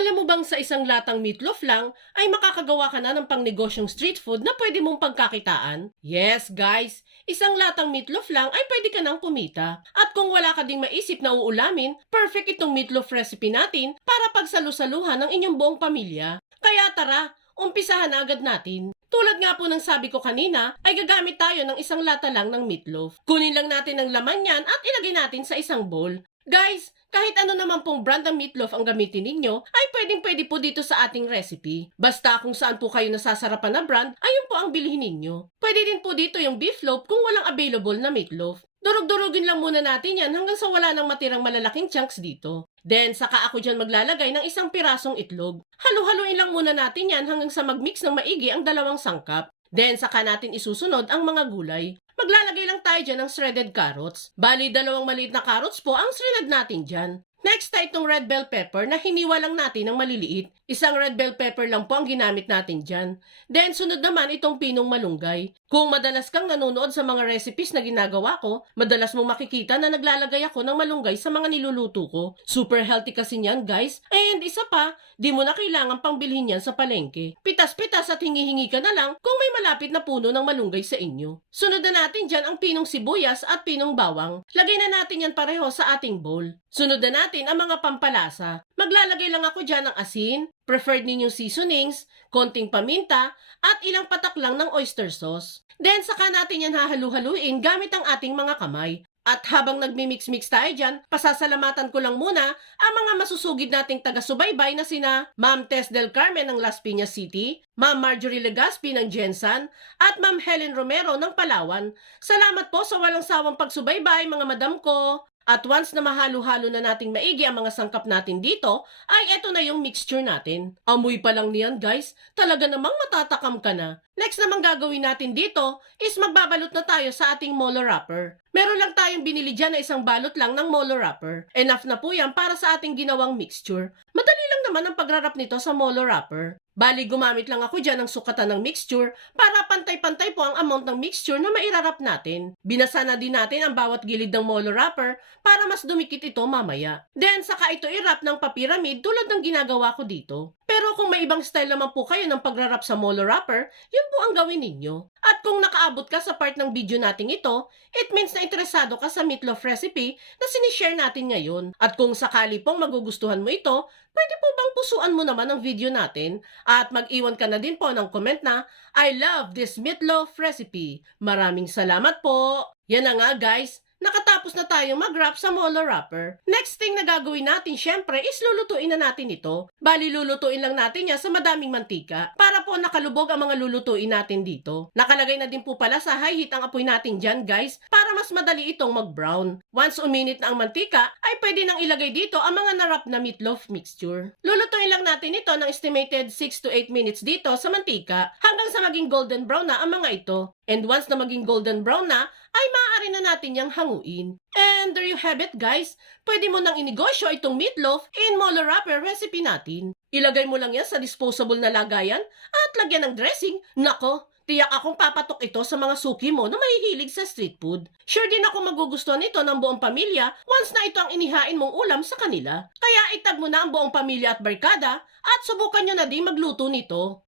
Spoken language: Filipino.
Alam mo bang sa isang latang meatloaf lang ay makakagawa ka na ng pangnegosyong street food na pwede mong pagkakitaan? Yes, guys! Isang latang meatloaf lang ay pwede ka nang kumita. At kung wala ka ding maisip na uulamin, perfect itong meatloaf recipe natin para pagsalusaluhan ng inyong buong pamilya. Kaya tara, umpisahan na agad natin. Tulad nga po ng sabi ko kanina, ay gagamit tayo ng isang lata lang ng meatloaf. Kunin lang natin ang laman niyan at ilagay natin sa isang bowl. Guys, kahit ano naman pong brand ng meatloaf ang gamitin ninyo, ay pwedeng-pwede po dito sa ating recipe. Basta kung saan po kayo nasasarapan na brand, ayun po ang bilhin ninyo. Pwede din po dito yung beef loaf kung walang available na meatloaf. Durug-durugin lang muna natin yan hanggang sa wala nang matirang malalaking chunks dito. Then, saka ako dyan maglalagay ng isang pirasong itlog. Halu-haluin lang muna natin yan hanggang sa magmix ng maigi ang dalawang sangkap. Then, saka natin isusunod ang mga gulay. Maglalagay lang tayo dyan ng shredded carrots. Bali, 2 maliit na carrots po ang shredded natin dyan. Next ay itong red bell pepper na hiniwa lang natin ng maliliit. Isang red bell pepper lang po ang ginamit natin dyan. Then sunod naman itong pinong malunggay. Kung madalas kang nanonood sa mga recipes na ginagawa ko, madalas mong makikita na naglalagay ako ng malunggay sa mga niluluto ko. Super healthy kasi niyan, guys. And isa pa, di mo na kailangan pang bilhin yan sa palengke. Pitas-pitas at hingi-hingi ka na lang kung may malapit na puno ng malunggay sa inyo. Sunod na natin dyan ang pinong sibuyas at pinong bawang. Lagay na natin yan pareho sa ating bowl. Sunod na natin ang mga pampalasa. Maglalagay lang ako dyan ng asin, preferred ninyong seasonings, konting paminta, at ilang patak lang ng oyster sauce. Then saka natin yan hahalu-haluin gamit ang ating mga kamay. At habang nagmi-mix-mix tayo dyan, pasasalamatan ko lang muna ang mga masusugid nating taga-subaybay na sina Ma'am Tess Del Carmen ng Las Piñas City, Ma'am Marjorie Legaspi ng Jensan, at Ma'am Helen Romero ng Palawan. Salamat po sa walang sawang pagsubaybay mga madam ko. At once na mahalo-halo na nating maigi ang mga sangkap natin dito, ay eto na yung mixture natin. Amoy pa lang niyan, guys. Talaga namang matatakam ka na. Next naman gagawin natin dito is magbabalot na tayo sa ating molo wrapper. Meron lang tayong binili dyan na isang balot lang ng molo wrapper. Enough na po yan para sa ating ginawang mixture. Madali lang naman ang pagrarap nito sa molo wrapper. Bali, gumamit lang ako dyan ng sukatan ng mixture para pantay-pantay po ang amount ng mixture na mairarap natin. Binasa na din natin ang bawat gilid ng molo wrapper para mas dumikit ito mamaya. Then, saka ito i-wrap ng papyramid tulad ng ginagawa ko dito. Pero kung may ibang style naman po kayo ng pagrarap sa molo wrapper, yun po ang gawin ninyo. At kung nakaabot ka sa part ng video natin ito, it means na interesado ka sa meatloaf recipe na sinishare natin ngayon. At kung sakali pong magugustuhan mo ito, pwede po bang pusuan mo naman ang video natin at mag-iwan ka na din po ng comment na I love this meatloaf recipe. Maraming salamat po! Yan na nga, guys! Nakatapos na tayong mag-wrap sa molo wrapper. Next thing na gagawin natin syempre is lulutuin na natin ito. Bali lulutuin lang natin yan sa madaming mantika para po nakalubog ang mga lulutuin natin dito. Nakalagay na din po pala sa high heat ang apoy natin dyan, guys, para mas madali itong mag-brown. Once uminit na ang mantika, ay pwede nang ilagay dito ang mga na-wrap na meatloaf mixture. Lulutuin lang natin ito ng estimated 6 to 8 minutes dito sa mantika hanggang sa maging golden brown na ang mga ito. And once na maging golden brown na, ay maaari na natin yang hanguin. And there you have it, guys. Pwede mo nang inegosyo itong meatloaf in molo wrapper recipe natin. Ilagay mo lang yan sa disposable na lagayan at lagyan ng dressing. Nako, tiyak akong papatok ito sa mga suki mo na mahihilig sa street food. Sure din ako magugustuhan ito ng buong pamilya once na ito ang inihain mong ulam sa kanila. Kaya itag mo na ang buong pamilya at barkada at subukan nyo na din magluto nito.